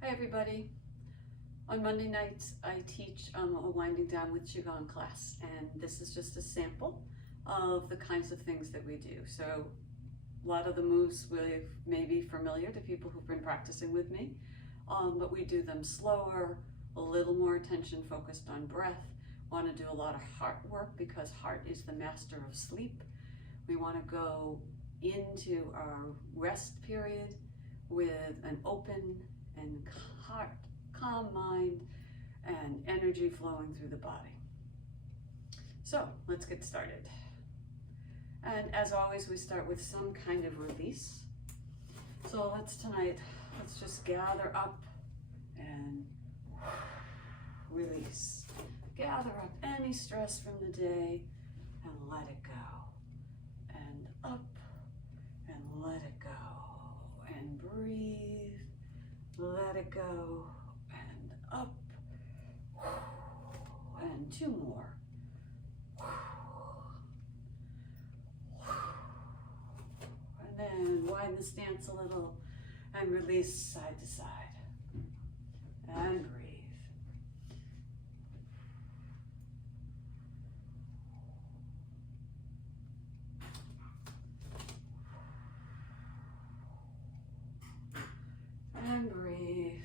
Hi everybody. On Monday nights I teach a winding down with Qigong class, and this is just a sample of the kinds of things that we do. So a lot of the moves may be familiar to people who've been practicing with me, but we do them slower, a little more attention focused on breath. Want to do a lot of heart work because heart is the master of sleep. We want to go into our rest period with an open and heart, calm mind, and energy flowing through the body. So let's get started. And as always, we start with some kind of release. So let's just gather up and release. Gather up any stress from the day and let it go. And up and let it go. And breathe. Let it go, and up, and two more. And then widen the stance a little and release side to side. And breathe. And breathe.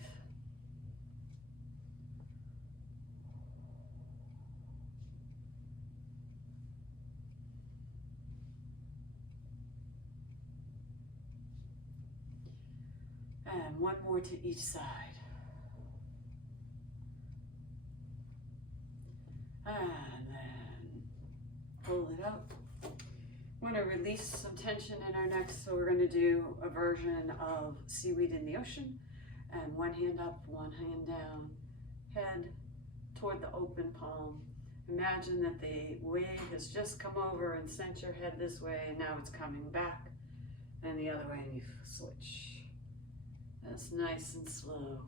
And one more to each side. And then pull it up. We want to release some tension in our neck, so we're going to do a version of seaweed in the ocean. And one hand up, one hand down, head toward the open palm. Imagine that the wave has just come over and sent your head this way, and now it's coming back and the other way, and you switch. That's nice and slow.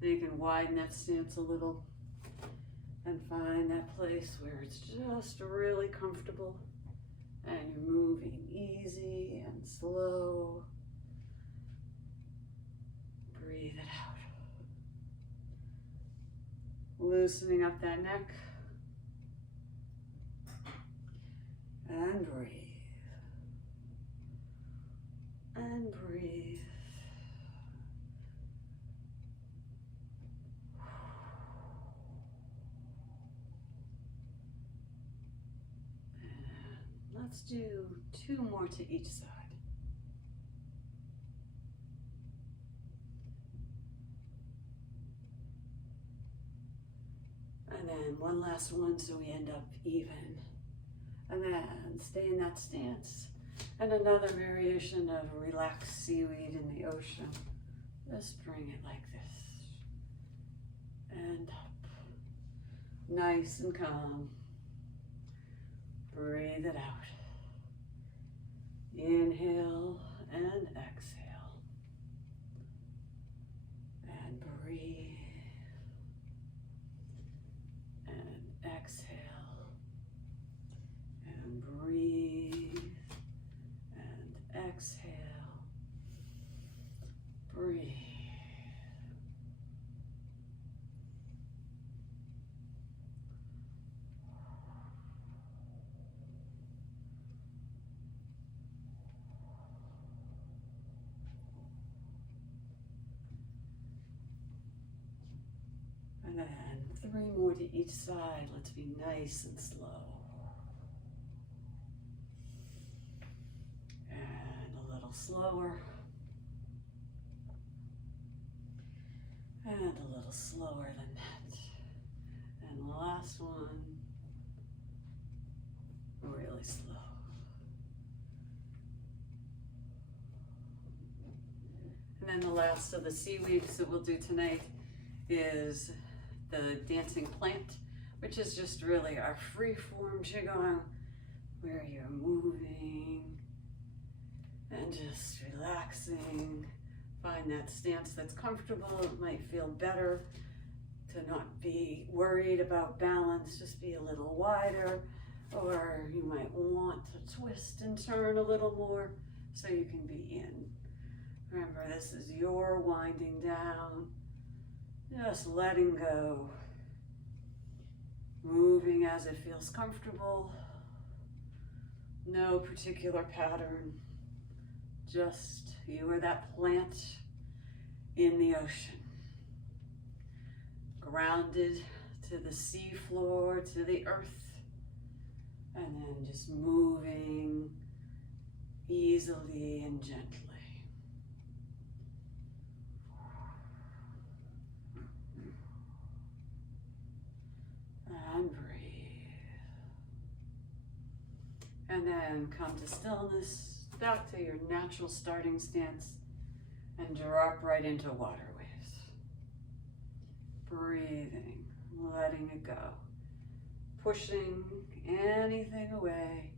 Then you can widen that stance a little and find that place where it's just really comfortable and you're moving easy and slow. Breathe it out. Loosening up that neck. And breathe. And breathe. And let's do two more to each side. And then one last one so we end up even. And then stay in that stance. And another variation of relaxed seaweed in the ocean. Just bring it like this. And up. Nice and calm. Breathe it out. Inhale and exhale. And breathe. Exhale and breathe and exhale, breathe. And then three more to each side. Let's be nice and slow. And a little slower. And a little slower than that. And the last one, really slow. And then the last of the seaweeds that we'll do tonight is the dancing plant, which is just really our free-form Qigong, where you're moving and just relaxing. Find that stance that's comfortable. It might feel better to not be worried about balance, just be a little wider, or you might want to twist and turn a little more so you can be in Remember, this is your winding down, just letting go, moving as it feels comfortable, no particular pattern, just you are that plant in the ocean, grounded to the sea floor, to the earth, and then just moving easily and gently. And breathe. And then come to stillness, back to your natural starting stance, and drop right into water waves. Breathing, letting it go. Pushing anything away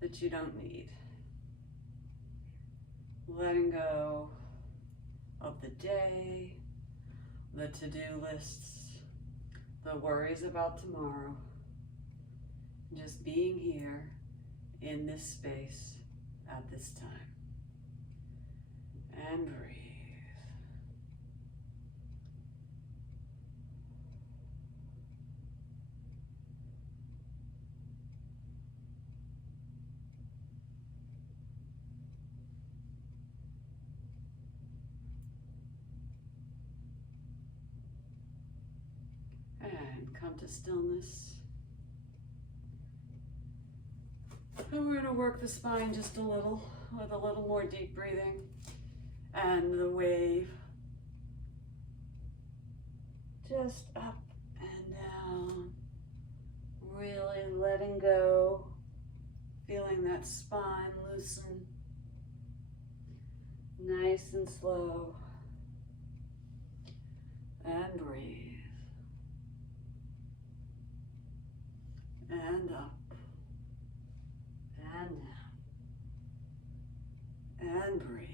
that you don't need. Letting go of the day, the to-do lists, the worries about tomorrow. Just being here in this space at this time. And breathe. And come to stillness. And we're going to work the spine just a little with a little more deep breathing and the wave. Just up and down. Really letting go. Feeling that spine loosen. Nice and slow. And breathe. And up. And down. And breathe.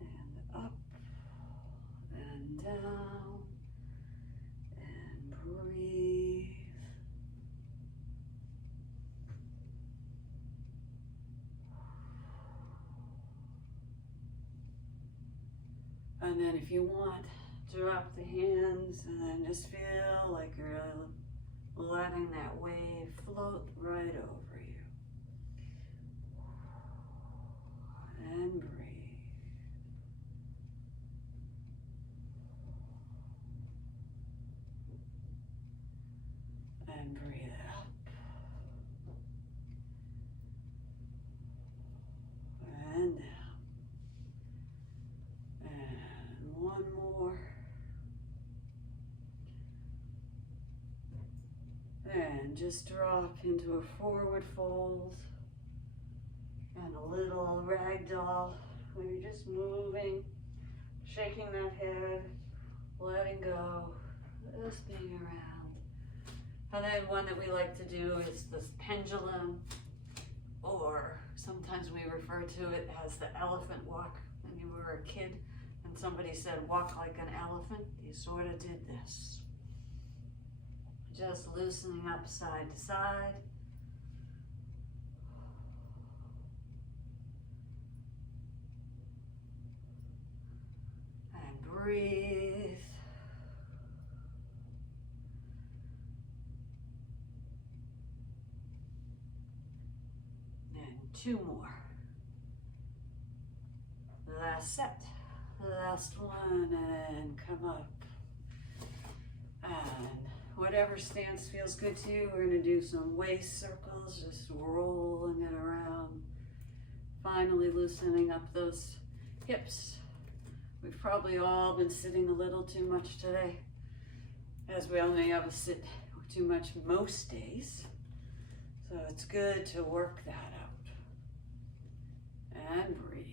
And up. And down. And breathe. And then if you want, drop the hands and then just feel like you're letting that wave float right over you. And breathe. And breathe up. And down. And one more. And just drop into a forward fold and a little ragdoll where you're just moving, shaking that head, letting go, just being around. And then one that we like to do is this pendulum, or sometimes we refer to it as the elephant walk. When you were a kid and somebody said walk like an elephant, you sort of did this. Just loosening up side to side. And breathe. And two more. Last set. Last one, and come up. And whatever stance feels good to you, we're going to do some waist circles, just rolling it around. Finally loosening up those hips. We've probably all been sitting a little too much today, as we only ever sit too much most days. So it's good to work that out. And breathe.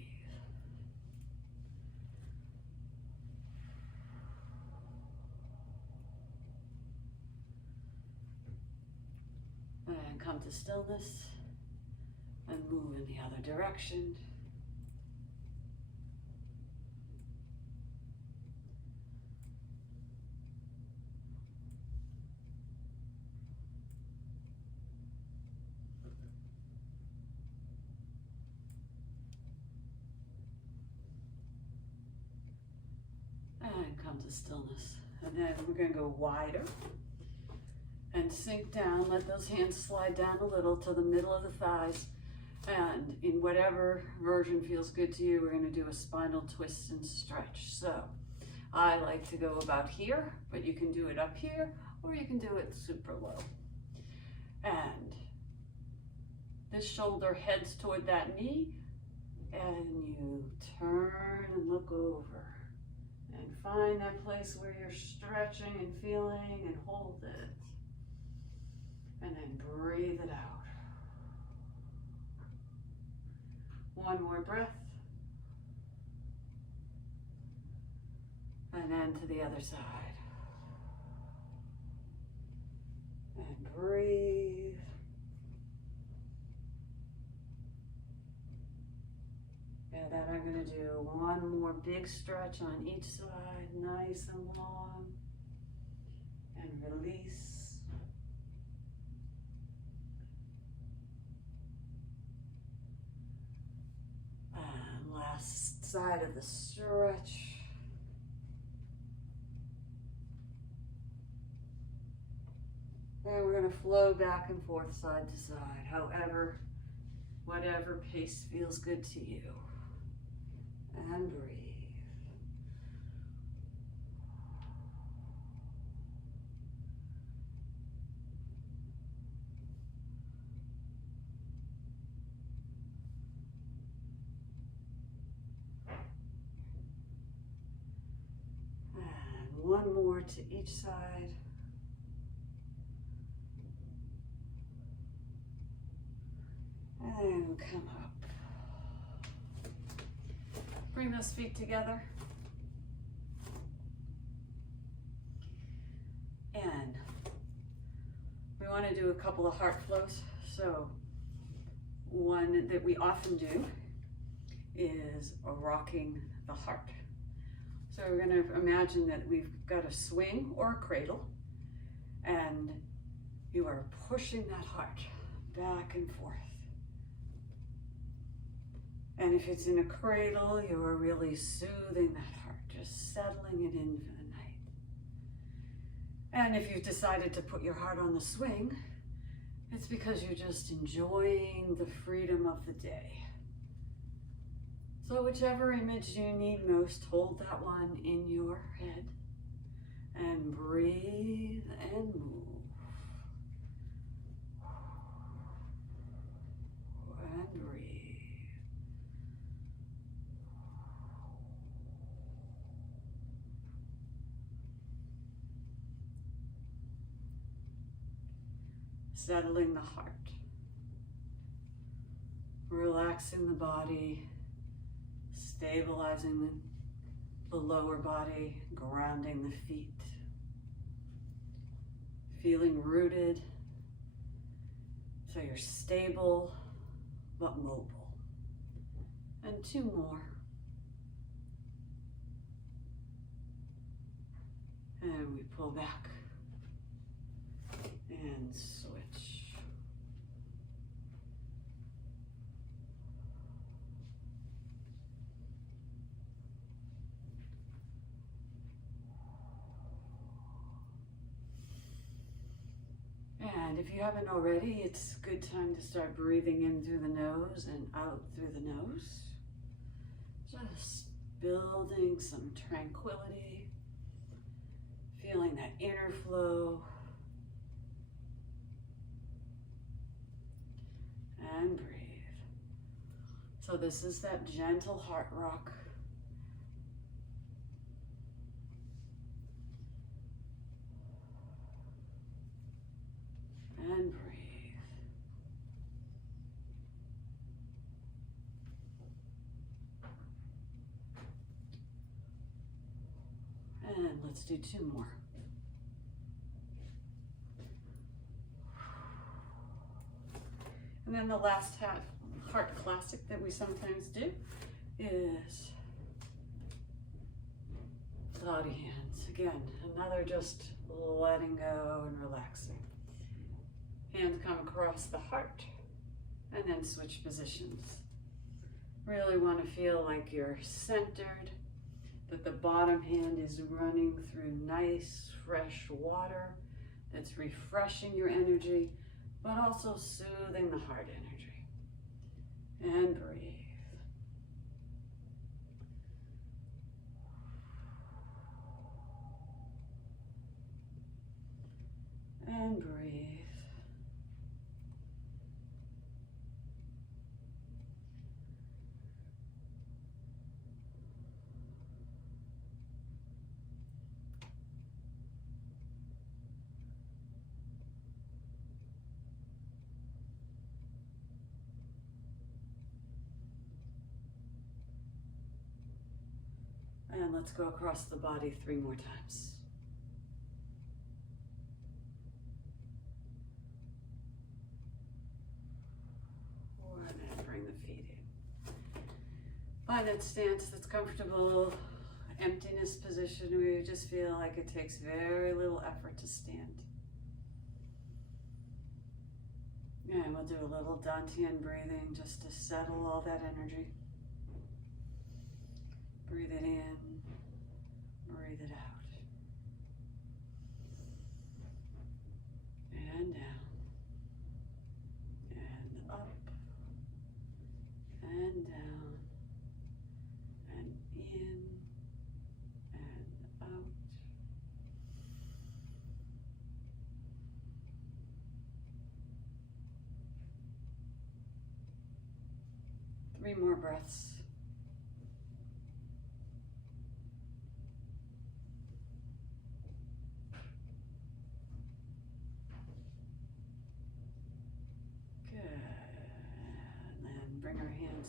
And come to stillness and move in the other direction. And come to stillness. And then we're going to go wider and sink down. Let those hands slide down a little to the middle of the thighs. And in whatever version feels good to you, we're going to do a spinal twist and stretch. So I like to go about here, but you can do it up here, or you can do it super low. And this shoulder heads toward that knee, and you turn and look over. And find that place where you're stretching and feeling, and hold it. And then breathe it out. One more breath. And then to the other side. And breathe. And then I'm going to do one more big stretch on each side, nice and long. And release. And last side of the stretch. And we're going to flow back and forth side to side, however, whatever pace feels good to you. And breathe. And one more to each side. And come up. Bring those feet together. And we want to do a couple of heart flows. So one that we often do is a rocking the heart. So we're going to imagine that we've got a swing or a cradle, and you are pushing that heart back and forth. And if it's in a cradle, you are really soothing that heart, just settling it in for the night. And if you've decided to put your heart on the swing, it's because you're just enjoying the freedom of the day. So whichever image you need most, hold that one in your head and breathe and move. And breathe. Settling the heart, relaxing the body, stabilizing the lower body, grounding the feet, feeling rooted so you're stable but mobile. And two more. And we pull back and switch. And if you haven't already, it's a good time to start breathing in through the nose and out through the nose. Just building some tranquility, feeling that inner flow. And breathe. So this is that gentle heart rock. And breathe. And let's do two more. And then the last heart classic that we sometimes do is cloudy hands. Again, another just letting go and relaxing. Hands come across the heart and then switch positions. Really want to feel like you're centered, that the bottom hand is running through nice, fresh water that's refreshing your energy, but also soothing the heart energy. And breathe. And breathe. And let's go across the body 3 more times. And bring the feet in. Find that stance that's comfortable, emptiness position where you just feel like it takes very little effort to stand. And we'll do a little Dantian breathing just to settle all that energy. Breathe it in, breathe it out. And down, and up, and down, and in, and out. Three more breaths.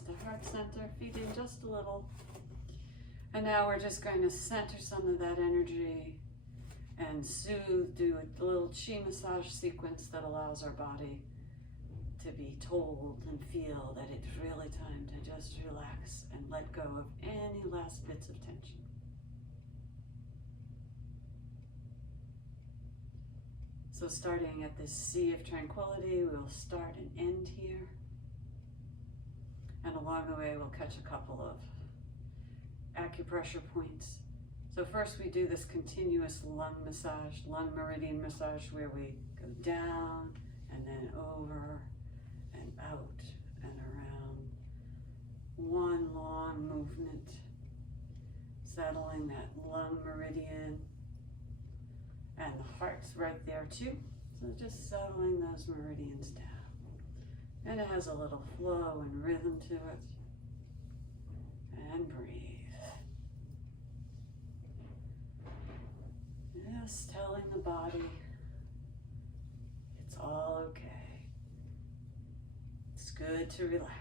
To heart center, feet in just a little. And now we're just going to center some of that energy and soothe, do a little Qi massage sequence that allows our body to be told and feel that it's really time to just relax and let go of any last bits of tension. So starting at this sea of tranquility, we'll start and end here. And along the way, we'll catch a couple of acupressure points. So first we do this continuous lung massage, lung meridian massage, where we go down and then over and out and around. One long movement, settling that lung meridian. And the heart's right there too. So just settling those meridians down. And it has a little flow and rhythm to it. And breathe. Just telling the body it's all okay. It's good to relax.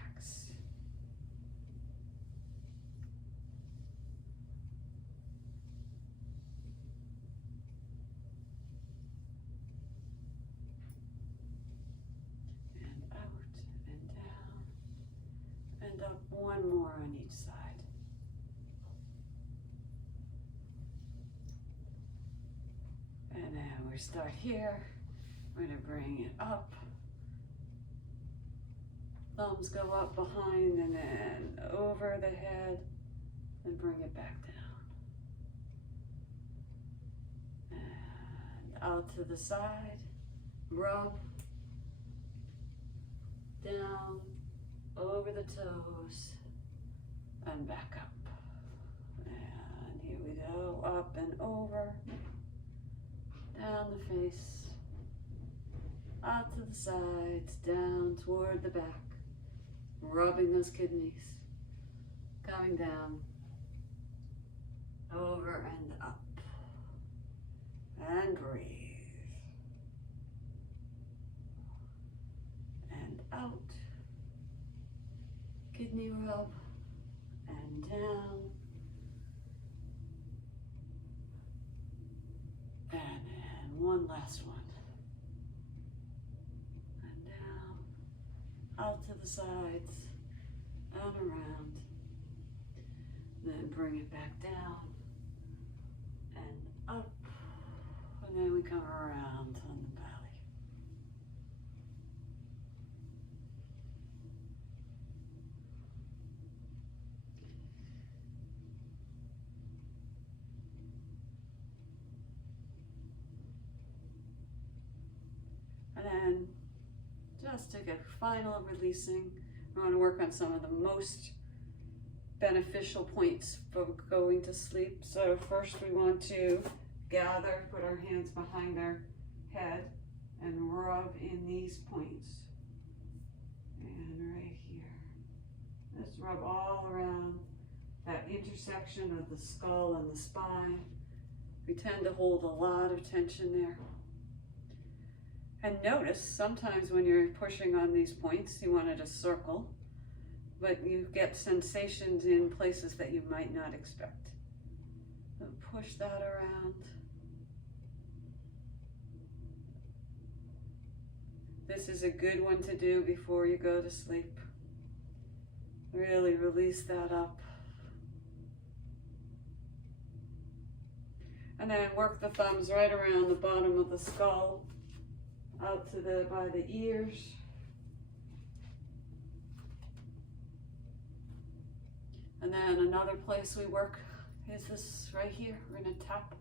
Up one more on each side. And then we start here. We're going to bring it up. Thumbs go up behind and then over the head and bring it back down. And out to the side. Rub. Down. Over the toes and back up. And here we go, up and over, down the face, out to the sides, down toward the back, rubbing those kidneys, coming down, over and up, and breathe, and out. Kidney rub and down and then one last one and down, out to the sides and around, then bring it back down and up, and then we come around on the belly. And then just to get final releasing, we want to work on some of the most beneficial points for going to sleep. So first we want to gather, put our hands behind our head and rub in these points. And right here. Just rub all around that intersection of the skull and the spine. We tend to hold a lot of tension there. And notice sometimes when you're pushing on these points, you want to just circle, but you get sensations in places that you might not expect. So push that around. This is a good one to do before you go to sleep. Really release that up. And then work the thumbs right around the bottom of the skull, out to by the ears. And then another place we work is this right here. We're gonna tap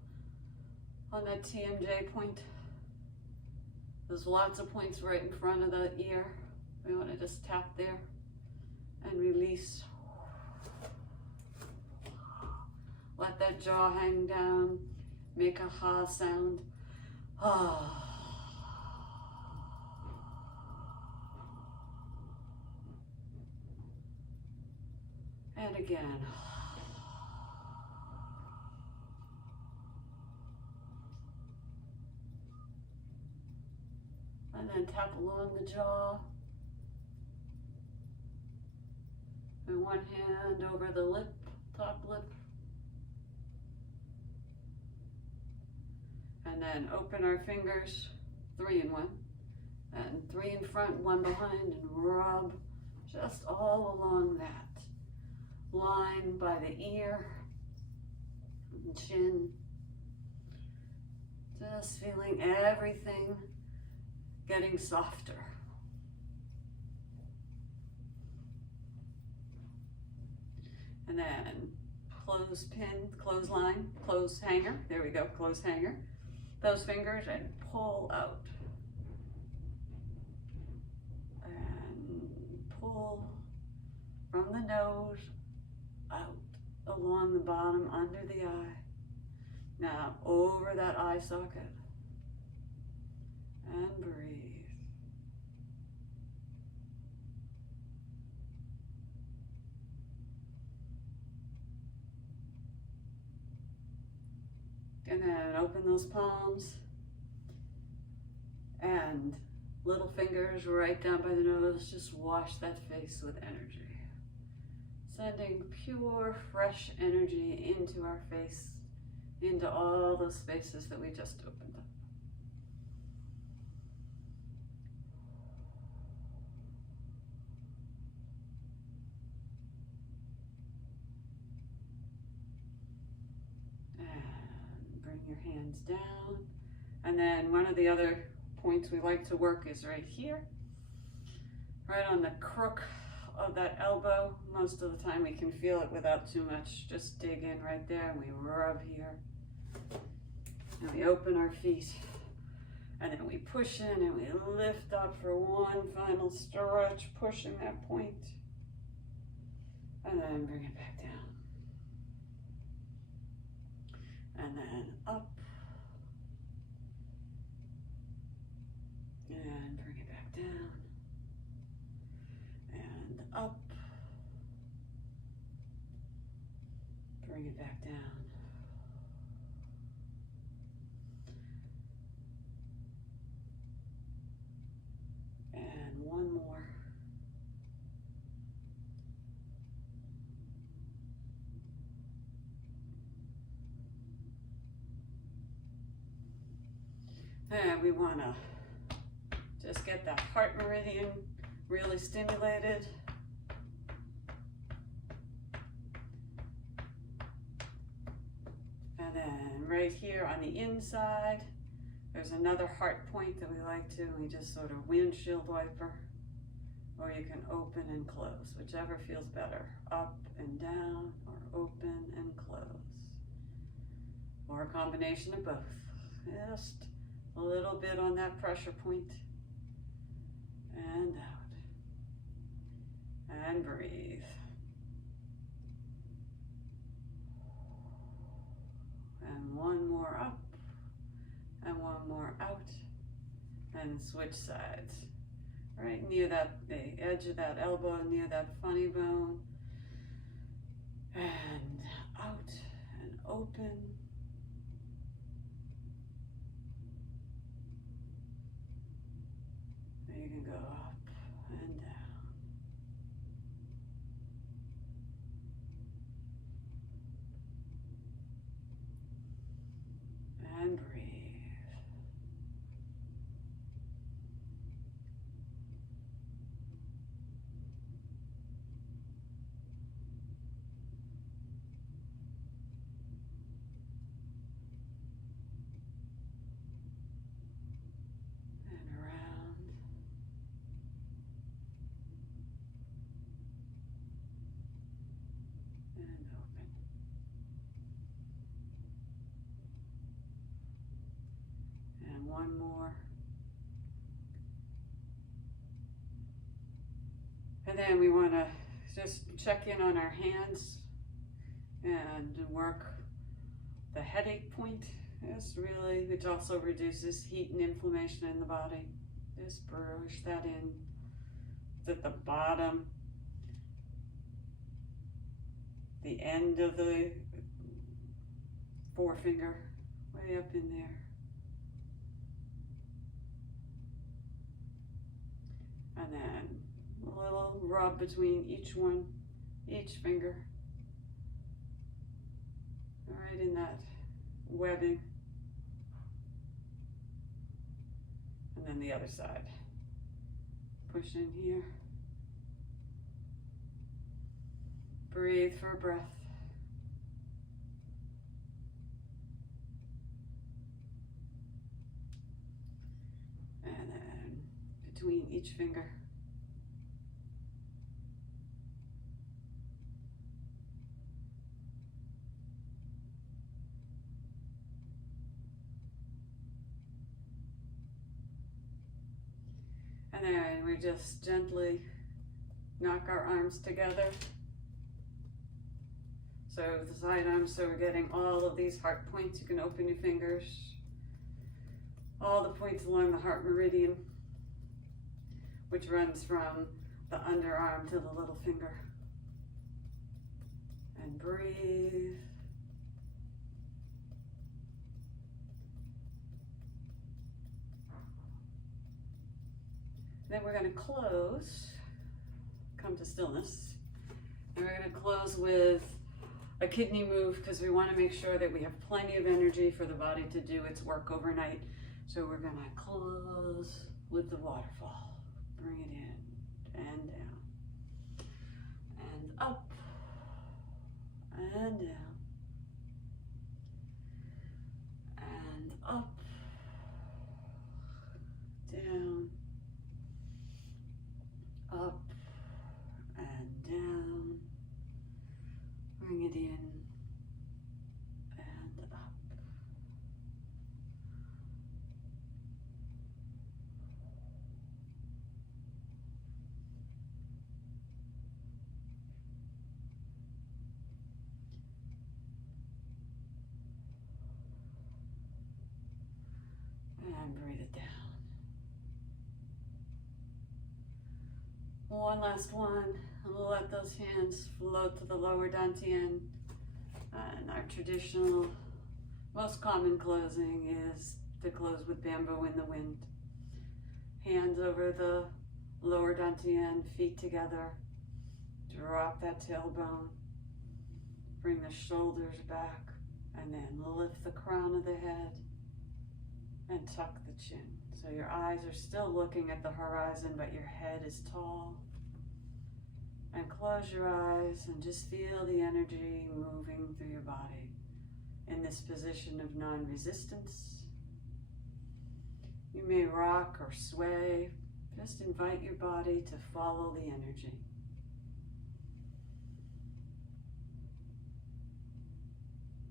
on that TMJ point. There's lots of points right in front of the ear. We wanna just tap there and release. Let that jaw hang down. Make a ha sound. Ah. And again. And then tap along the jaw. And one hand over the lip, top lip. And then open our fingers, 3 in 1. And 3 in front, 1 behind, and rub just all along that line by the ear and chin. Just feeling everything getting softer. And then clothesline, close hanger. There we go, close hanger. Those fingers and pull out. And pull from the nose out along the bottom under the eye. Now over that eye socket. And breathe. And then open those palms and little fingers right down by the nose. Just wash that face with energy. Sending pure, fresh energy into our face, into all those spaces that we just opened up. Bring your hands down. And then one of the other points we like to work is right here, right on the crook of that elbow. Most of the time we can feel it without too much. Just dig in right there and we rub here. And we open our feet. And then we push in and we lift up for one final stretch, pushing that point. And then bring it back down. And then up, and bring it back down, and up, bring it back down, and one more. And we want to just get that heart meridian really stimulated. And then right here on the inside, there's another heart point that we like to. We just sort of windshield wiper, or you can open and close, whichever feels better. Up and down, or open and close, or a combination of both. Just a little bit on that pressure point. and out. And breathe. And one more up. And one more out. And switch sides. Right near that, the edge of that elbow, near that funny bone. And out and open. You can go up and down. And breathe. One more. And then we want to just check in on our hands and work the headache point. Yes, really, which also reduces heat and inflammation in the body. Just brush that in. It's at the bottom, the end of the forefinger, way up in there. And then a little rub between each finger. Right in that webbing. And then the other side. Push in here. Breathe for a breath. And then between each finger. And then we just gently knock our arms together. So the side arms, so we're getting all of these heart points. You can open your fingers. All the points along the heart meridian, which runs from the underarm to the little finger. And breathe. Then we're going to close, come to stillness, and we're going to close with a kidney move because we want to make sure that we have plenty of energy for the body to do its work overnight. So we're going to close with the waterfall. Bring it in and down and up and down and up, down, up and down. Bring it in and up. And breathe it down. One last one. And we'll let those hands float to the lower dantian. And our traditional, most common closing is to close with bamboo in the wind. Hands over the lower dantian, feet together. Drop that tailbone. Bring the shoulders back. And then lift the crown of the head and tuck the chin. So your eyes are still looking at the horizon, but your head is tall. And close your eyes and just feel the energy moving through your body in this position of non-resistance. You may rock or sway. Just invite your body to follow the energy.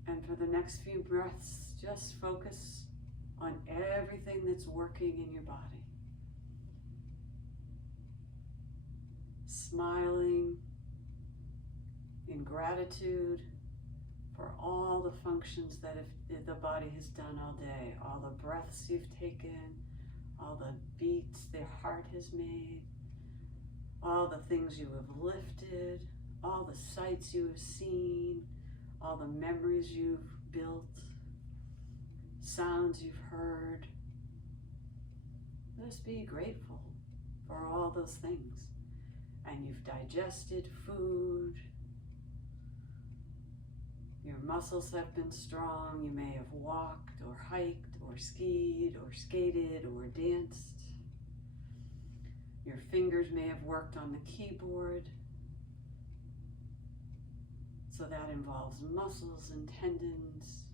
And for the next few breaths, just focus on everything that's working in your body. smiling in gratitude for all the functions that the body has done all day, all the breaths you've taken, all the beats the heart has made, all the things you have lifted, all the sights you have seen, all the memories you've built, sounds you've heard. Just be grateful for all those things. And you've digested food. Your muscles have been strong. You may have walked or hiked or skied or skated or danced. Your fingers may have worked on the keyboard. So that involves muscles and tendons,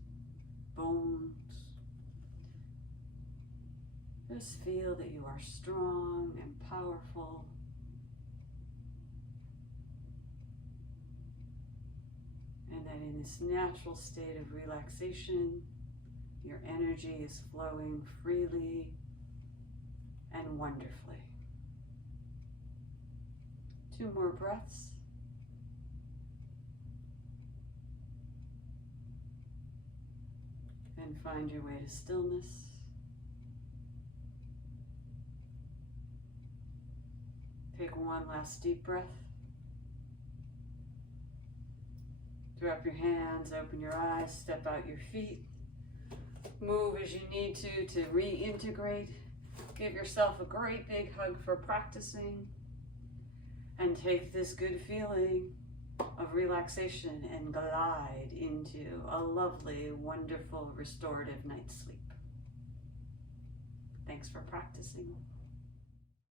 bones. Just feel that you are strong and powerful. And that in this natural state of relaxation, your energy is flowing freely and wonderfully. 2 more breaths. And find your way to stillness. Take one last deep breath. Throw up your hands, open your eyes, step out your feet. Move as you need to reintegrate. Give yourself a great big hug for practicing. And take this good feeling of relaxation and glide into a lovely, wonderful, restorative night's sleep. Thanks for practicing.